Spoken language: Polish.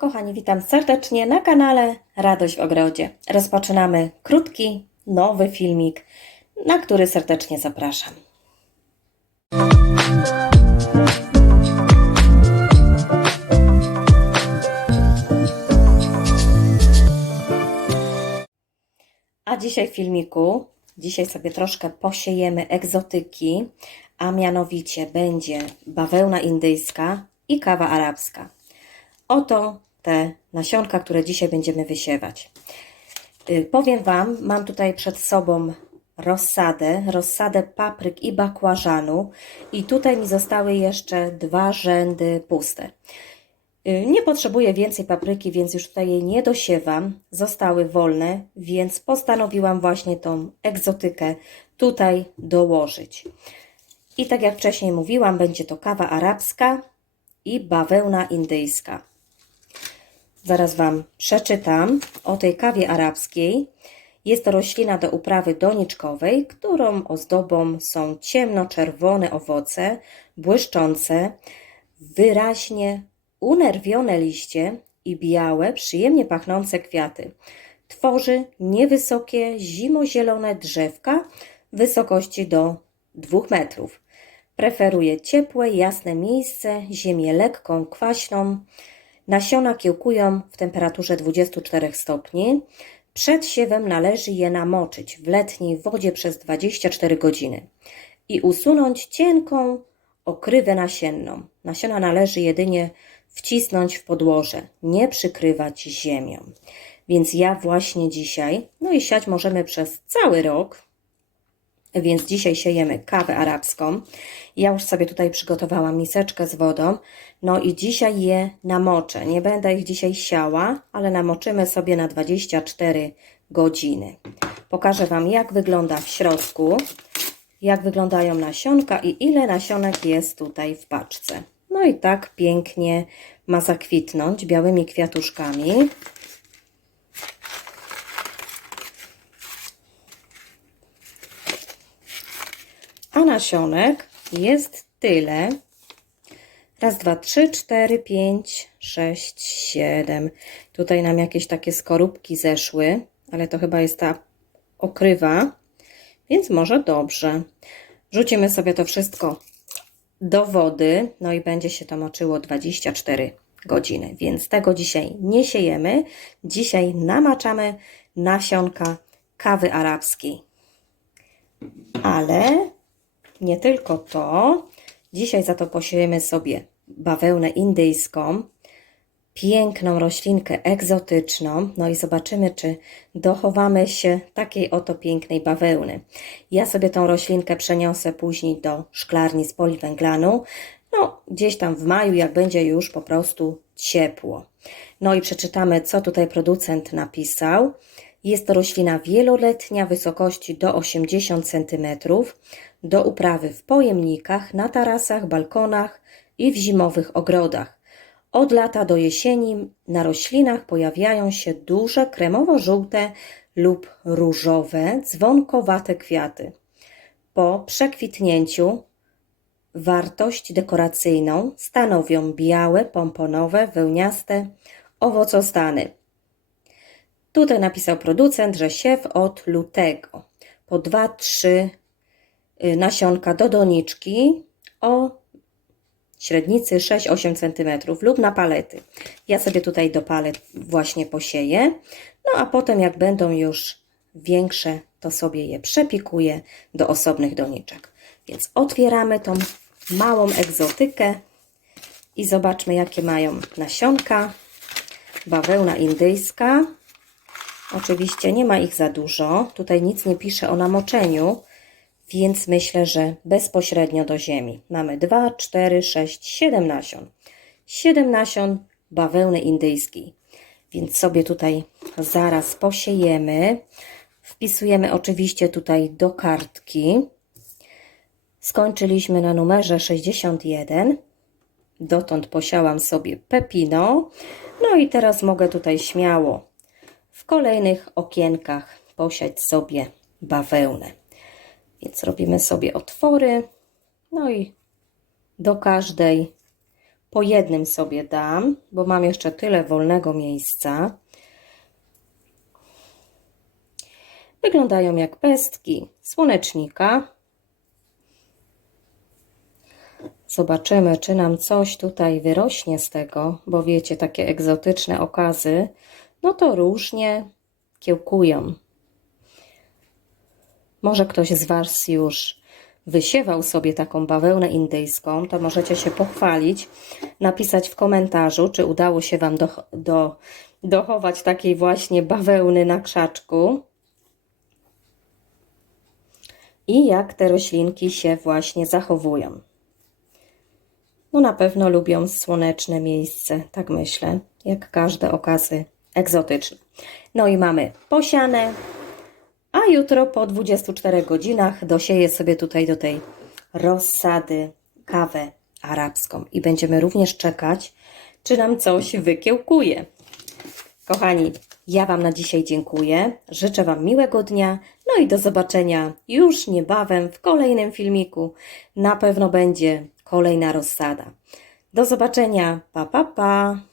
Kochani, witam serdecznie na kanale Radość w Ogrodzie. Rozpoczynamy krótki, nowy filmik, na który serdecznie zapraszam. A dzisiaj w filmiku, dzisiaj sobie troszkę posiejemy egzotyki, a mianowicie będzie bawełna indyjska i kawa arabska. Oto te nasionka, które dzisiaj będziemy wysiewać. Y, Powiem Wam, mam tutaj przed sobą rozsadę, rozsadę papryk i bakłażanu i tutaj mi zostały jeszcze dwa rzędy puste. Y, Nie potrzebuję więcej papryki, więc już tutaj jej nie dosiewam. Zostały wolne, więc postanowiłam właśnie tą egzotykę tutaj dołożyć. I tak jak wcześniej mówiłam, będzie to kawa arabska i bawełna indyjska. Zaraz Wam przeczytam o tej kawie arabskiej. Jest to roślina do uprawy doniczkowej, którą ozdobą są ciemnoczerwone owoce, błyszczące, wyraźnie unerwione liście i białe, przyjemnie pachnące kwiaty. Tworzy niewysokie, zimozielone drzewka wysokości do 2 metrów. Preferuje ciepłe, jasne miejsce, ziemię lekką, kwaśną. Nasiona kiełkują w temperaturze 24 stopni. Przed siewem należy je namoczyć w letniej wodzie przez 24 godziny i usunąć cienką okrywę nasienną. Nasiona należy jedynie wcisnąć w podłoże, nie przykrywać ziemią. Więc ja właśnie dzisiaj, no i siać możemy przez cały rok, więc dzisiaj siejemy kawę arabską. Ja już sobie tutaj przygotowałam miseczkę z wodą. No i dzisiaj je namoczę. Nie będę ich dzisiaj siała, ale namoczymy sobie na 24 godziny. Pokażę Wam, jak wygląda w środku, jak wyglądają nasionka i ile nasionek jest tutaj w paczce. No i tak pięknie ma zakwitnąć białymi kwiatuszkami. A nasionek jest tyle. Raz, dwa, trzy, cztery, pięć, sześć, siedem. Tutaj nam jakieś takie skorupki zeszły, ale to chyba jest ta okrywa, więc może dobrze. Wrzucimy sobie to wszystko do wody, no i będzie się to moczyło 24 godziny, więc tego dzisiaj nie siejemy. Dzisiaj namaczamy nasionka kawy arabskiej. Ale nie tylko to. Dzisiaj za to posiejemy sobie bawełnę indyjską, piękną roślinkę egzotyczną. No i zobaczymy, czy dochowamy się takiej oto pięknej bawełny. Ja sobie tą roślinkę przeniosę później do szklarni z poliwęglanu. No, gdzieś tam w maju, jak będzie już po prostu ciepło. No i przeczytamy, co tutaj producent napisał. Jest to roślina wieloletnia wysokości do 80 cm, do uprawy w pojemnikach, na tarasach, balkonach i w zimowych ogrodach. Od lata do jesieni na roślinach pojawiają się duże kremowo-żółte lub różowe, dzwonkowate kwiaty. Po przekwitnięciu wartość dekoracyjną stanowią białe, pomponowe, wełniaste owocostany. Tutaj napisał producent, że siew od lutego. Po 2-3 nasionka do doniczki o średnicy 6-8 cm lub na palety. Ja sobie tutaj do palet właśnie posieję. No a potem jak będą już większe, to sobie je przepikuję do osobnych doniczek. Więc otwieramy tą małą egzotykę i zobaczmy jakie mają nasionka. Bawełna indyjska. Oczywiście nie ma ich za dużo. Tutaj nic nie pisze o namoczeniu, więc myślę, że bezpośrednio do ziemi. Mamy 2, 4, 6, 7 nasion. 7 nasion bawełny indyjskiej. Więc sobie tutaj zaraz posiejemy. Wpisujemy oczywiście tutaj do kartki. Skończyliśmy na numerze 61. Dotąd posiałam sobie pepino. No i teraz mogę tutaj śmiało w kolejnych okienkach posiać sobie bawełnę. Więc robimy sobie otwory, no i do każdej po jednym sobie dam, bo mam jeszcze tyle wolnego miejsca. Wyglądają jak pestki słonecznika. Zobaczymy, czy nam coś tutaj wyrośnie z tego, bo wiecie, takie egzotyczne okazy, no to różnie kiełkują. Może ktoś z Was już wysiewał sobie taką bawełnę indyjską, to możecie się pochwalić, napisać w komentarzu, czy udało się Wam do, do, dochować takiej właśnie bawełny na krzaczku. I jak te roślinki się właśnie zachowują. No na pewno lubią słoneczne miejsce, tak myślę, jak każde okazy egzotyczne. No i mamy posiane, a jutro po 24 godzinach dosieję sobie tutaj do tej rozsady kawę arabską i będziemy również czekać, czy nam coś wykiełkuje. Kochani, ja Wam na dzisiaj dziękuję. Życzę Wam miłego dnia. No i do zobaczenia już niebawem w kolejnym filmiku. Na pewno będzie kolejna rozsada. Do zobaczenia. Pa, pa, pa.